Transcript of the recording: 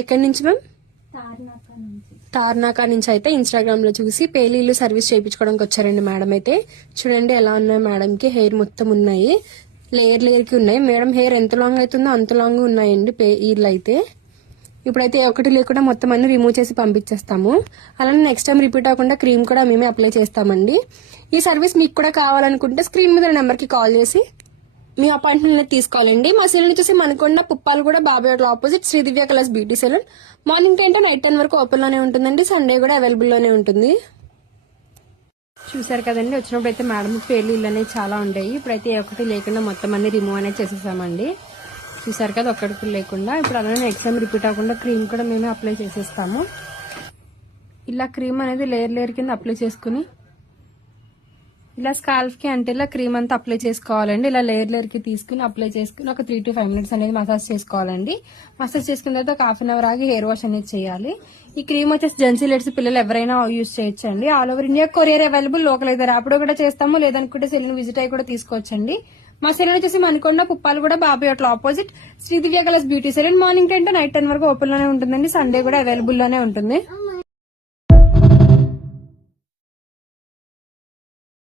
ఎక్కడి నుంచి మ్యామ్? తార్నాక నుంచి అయితే ఇన్స్టాగ్రామ్ లో చూసి పేలీలు సర్వీస్ చేయించుకోవడానికి వచ్చారండి మేడం అయితే. చూడండి ఎలా ఉన్నాయి మేడం కి, హెయిర్ మొత్తం ఉన్నాయి, లేయర్ కి ఉన్నాయి. మేడం హెయిర్ ఎంత లాంగ్ అవుతుందో అంత లాంగ్ ఉన్నాయండి పేర్లు అయితే. ఇప్పుడైతే ఒకటి లేకుండా మొత్తం అన్ని రిమూవ్ చేసి పంపించేస్తాము. అలానే నెక్స్ట్ టైం రిపీట్ అవ్వకుండా క్రీమ్ కూడా మేమే అప్లై చేస్తామండి. ఈ సర్వీస్ మీకు కూడా కావాలనుకుంటే స్క్రీన్ మీద నెంబర్ కి కాల్ చేసి మీ అపాయింట్మెంట్ తీసుకోవాలండి. మా సెలూన్ చూసి మనకొండ పుప్పాలు కూడా Babai hotel opposite Sri Divya colours beauty salon. Morning 10 to night 10 వరకు ఓపెన్ లోనే ఉంటుందండి. సండే కూడా అవైలబుల్ లోనే ఉంటుంది. చూసారు కదండి, వచ్చినప్పుడు అయితే మేడం పేర్లు అనేవి చాలా ఉంటాయి. ఇప్పుడైతే ఒకటి లేకుండా మొత్తం అన్ని రిమూవ్ అనేది చేసేసామండి. చూసారు కదా, ఒక్కడికి లేకుండా. ఇప్పుడు అలానే నెక్స్ట్ టైం రిపీట్ అవ్వకుండా క్రీమ్ కూడా మేమే అప్లై చేసేస్తాము. ఇలా క్రీమ్ అనేది లేయర్ కింద అప్లై చేసుకుని ఇలా స్కాల్ఫ్ కి అంటే ఇలా క్రీమ్ అంతా అప్లై చేసుకోవాలండి. ఇలా లేయర్ కి తీసుకుని అప్లై చేసుకుని ఒక 3 to 5 minutes అనేది మసాజ్ చేసుకోవాలండి. మసాజ్ చేసుకున్న తర్వాత ఒక హాఫ్ అన్ అవర్ ఆగి హెయిర్ వాష్ అనేది చేయాలి. ఈ క్రీమ్ వచ్చేసి జెంట్స్ లేడీస్ పిల్లలు ఎవరైనా యూజ్ చేయొచ్చండి. All over India courier available. Local అయితే ర్యాపిడో కూడా చేస్తాము, లేదనుకుంటే సెలూన్ విజిట్ అయ్యి కూడా తీసుకోవచ్చండి. మా సెలూన్ వచ్చేసి మనకొండ పుప్పాలు కూడా Babai hotel opposite Sri Divya colours beauty salon. Morning 10 to night 10 వరకు ఓపెన్ లోనే ఉంటుందండి. సండే కూడా అవైలబుల్ లోనే ఉంటుంది.